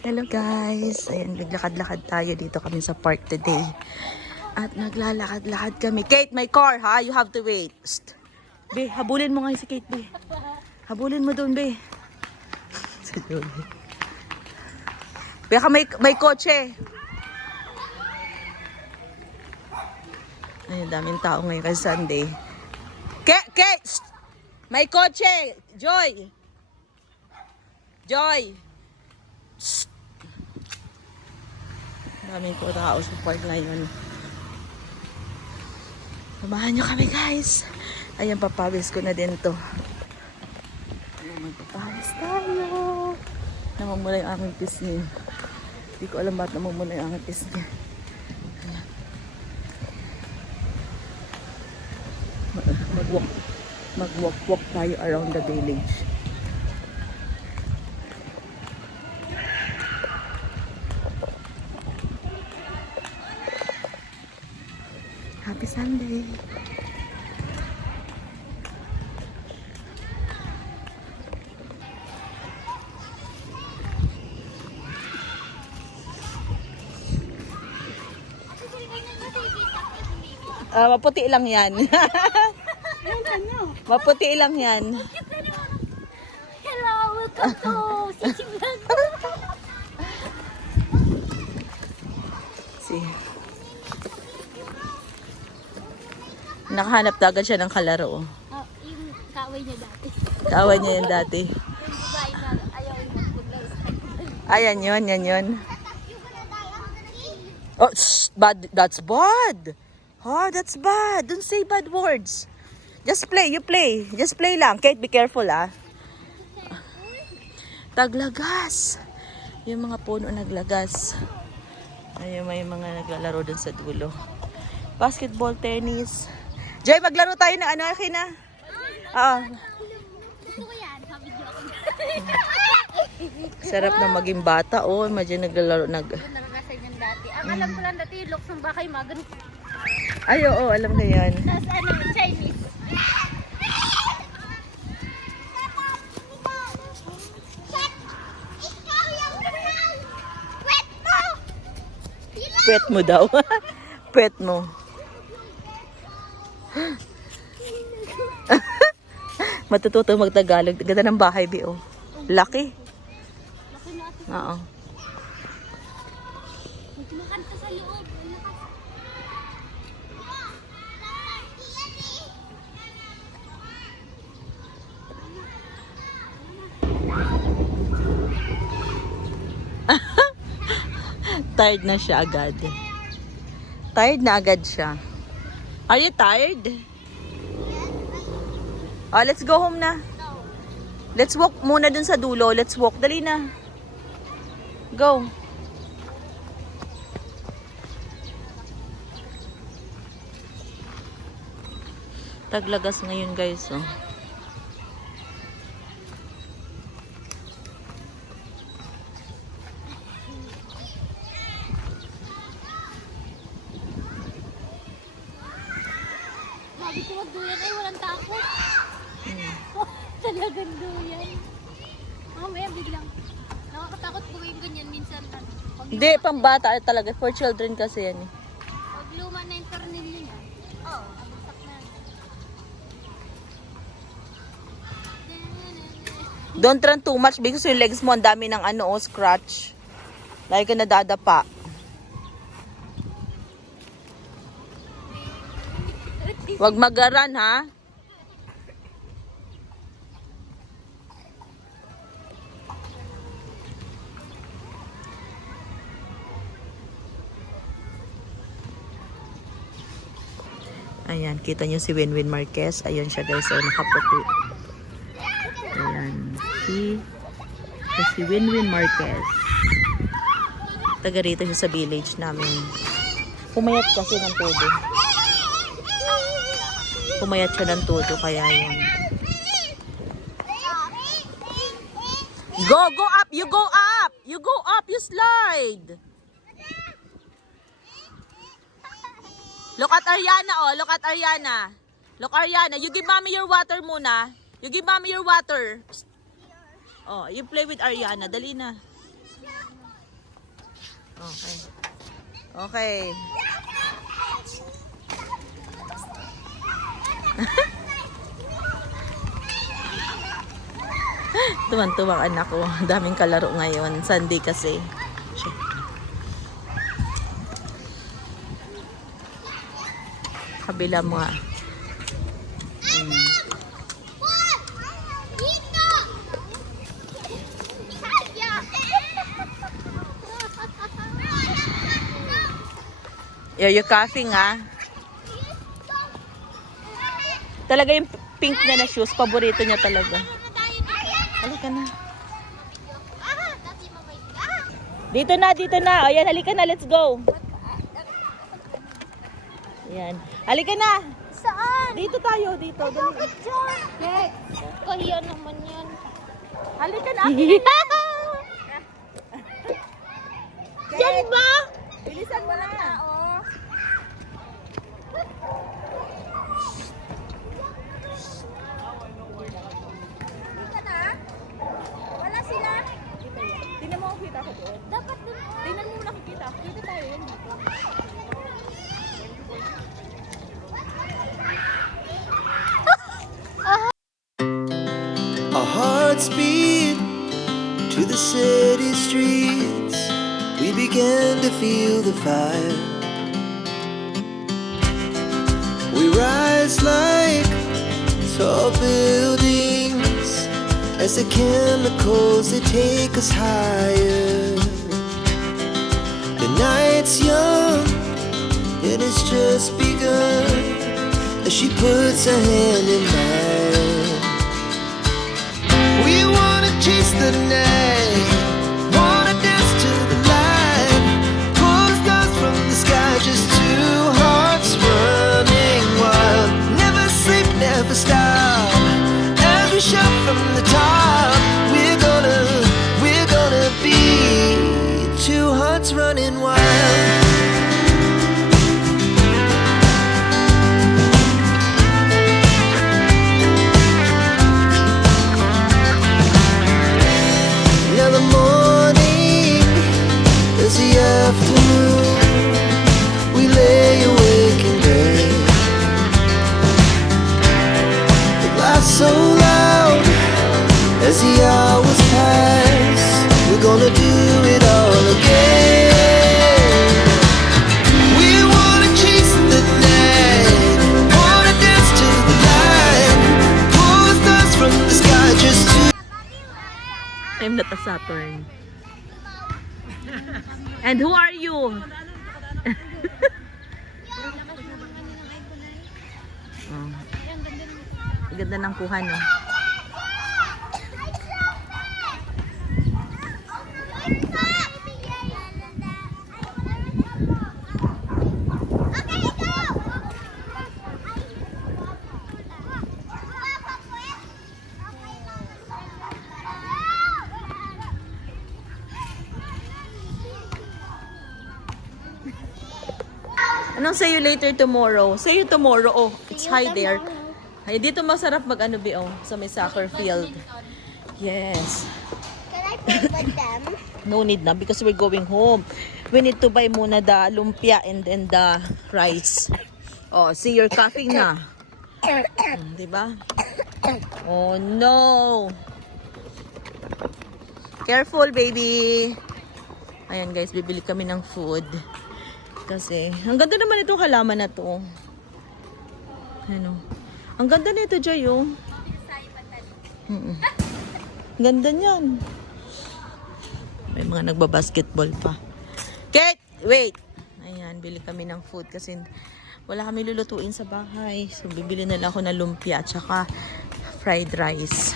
Hello guys! Ayan, naglakad-lakad tayo dito kami sa park today. At naglalakad-lakad kami. Kate, may car ha? You have to wait. Psst. Be, habulin mo nga si Kate, be. Habulin mo doon, be. Si Jolie. Beka, may kotse. Ayun, daming tao ngayon kasi Sunday. Kate! Psst. May kotse! Joy! Joy! Psst. Daming po tao sa park ngayon. Samahan nyo kami guys. Ayan, papawis ko na din to. Ayan, magpapawis tayo. Namumula yung aming pisngi. Hindi ko alam ba't namumula yung aming pisngi. Ayan. Mag-walk tayo around the village. Happy Sunday! Maputi lang yan. Maputi lang yan. Hello, welcome to Sising Vlog. See. Nakahanap agad siya ng kalaro. Oh, yung kaaway niya dati. Kaaway niya yan dati. Yung babae na ayaw yung mag-vlog. Ayan yun, yan yun. Oh, shh, bad. That's bad. Oh, that's bad. Don't say bad words. Just play, you play. Just play lang. Kate, be careful ah. Taglagas. Yung mga puno naglagas. Ayun, may mga naglalaro dun sa dulo. Basketball, tennis. Jay, maglaro tayo ng ano, Akina? Oo. Gusto ko yan. Video ako. Sarap na maging bata. Oh, imagine naglalaro. Yun, naranasan yan dati. Ang alam ko lang dati, yung luksong bakay magan. Ay, oo, alam ko yan. Tapos ano, Chinese. Pet mo daw. Pet mo. Matututo mag-Tagalog. Ganda ng bahay, Bi, oh. Laki. Laki na ito. Oo. Magkumakanta sa loob. Tired na siya agad. Tired na agad siya. Are you tired? Oh, let's go home na. Let's walk muna dun sa dulo. Let's walk. Dali na. Go. Taglagas ngayon guys, oh. Sabi ko magduyan ay walang takot. Talagang duyan. Mamaya biglang. Nakakatakot po yung ganyan minsan. Hindi, pambata talaga. For children kasi yan, eh. Pag luma na yung tornilyo niya. Oo, abusak na. Don't run too much because yung legs mo ang dami ng ano, oh, scratch. Lagi ka nadadapa. Huwag mag-run, ha? Ayan, kita nyo si Winwin Marquez. Ayun siya guys, so nakaputi. Ayan, si Winwin Marquez. Taga rito siya sa village namin. Pumayat kasi ng todo. Pumayat siya ng todo, kaya yun. Go up! You go up! You go up! You slide! Look at Ariana, oh. Look at Ariana. Look, Ariana. You give mommy your water muna. You give mommy your water. Psst. Oh, you play with Ariana. Dali na. Okay. Okay. Tuwang-tuwang anak ko. Daming kalaro ngayon. Sunday kasi. Shit. Kabila mo nga. You coughing ah. Talaga yung pink na shoes, paborito niya talaga. Halika na. Dito na, dito na. Ayan, halika na, let's go. Ayan. Halika na. Saan? Dito tayo, dito. Dali. Next. Kahiya naman yan. Halika na. Diyan ba? Bilisan mo na. Wala sila. Tingnan mo kung kita ko doon. Dapat dun. Tingnan mo nakikita. Kita tayo yun. Our hearts beat to the city streets. We began to feel the fire. We rise like tall buildings as the chemicals they take us higher. The night's young and it's just begun as she puts her hand in mine. We wanna chase the night, wanna dance to the light, pull the stars from the sky, just two hearts running wild. Never sleep, never stop, as we shout from the top. We're gonna be two hearts running wild. Now the morning is the afternoon. We lay awake in bed. The laughs so loud as the hours pass. We're gonna do it all again. We wanna chase the night, wanna dance to the light, pull the stars from the sky just to. I'm not a Saturn. And who are you? Oh. Ang ganda ng kuha, no? Anong say you later tomorrow? Say you tomorrow. Oh, it's high there. Ay, dito masarap mag-ano oh, sa may soccer field. Yes. Can I play with them? No need na because we're going home. We need to buy muna the lumpia and then the rice. Oh, see, you're coughing na. Diba? Oh, no. Careful, baby. Ayan, guys, bibili kami ng food. Kasi, ang ganda naman itong halaman na to. Ano? Ang ganda nito, Joy, oh. Ganda niyan. May mga nagbabasketball pa. Kate, wait! Ayan, bili kami ng food kasi wala kami lulutuin sa bahay. So, bibili na lang ako ng lumpia at saka fried rice.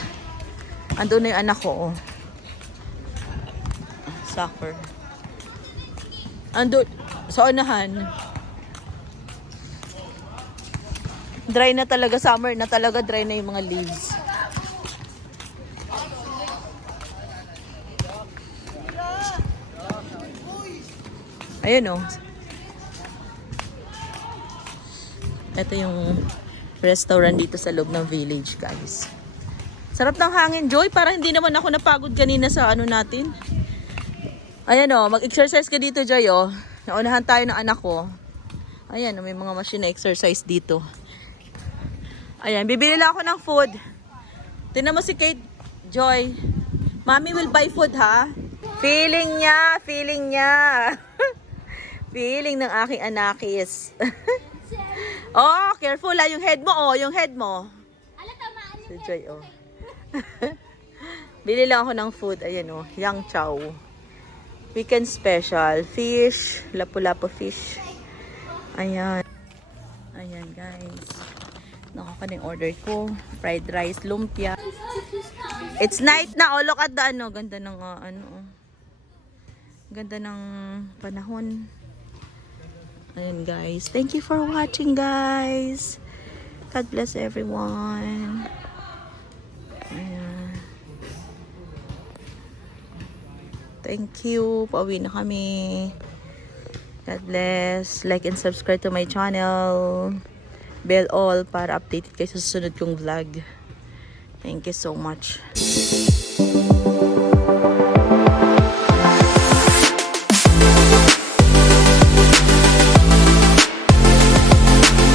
Andun na yung anak ko, oh. Soccer. Andun. Sa unahan. Dry na talaga, summer na talaga, dry na yung mga leaves. Ayun, oh. Ito yung restaurant dito sa loob ng village, guys. Sarap ng hangin, Joy. Para hindi naman ako napagod kanina sa ano natin. Ayan o, mag-exercise ka dito, Joy, o. Naunahan tayo ng anak ko. Ayan, may mga machine na exercise dito. Ayan, bibili lang ako ng food. Tingnan mo si Kate, Joy. Mommy will buy food, ha? Feeling niya, feeling niya. Feeling ng aking anakis. Oh, careful ha, yung head mo, oh, yung head mo. Ala, tamaan Si Joy, oh. Bili lang ako ng food, ayan, oh, Yang Chow. Weekend special, fish, lapu-lapu fish. Ayan. Ayan, guys. Nakaka na yung order ko. Fried rice, lumpia. It's night na. Oh, look at the ano. Ganda ng ganda ng panahon. Ayan, guys. Thank you for watching, guys. God bless everyone. Ayan. Thank you. Pauwi na kami. God bless. Like and subscribe to my channel. Bell all para updated kayo sa susunod kong vlog. Thank you so much.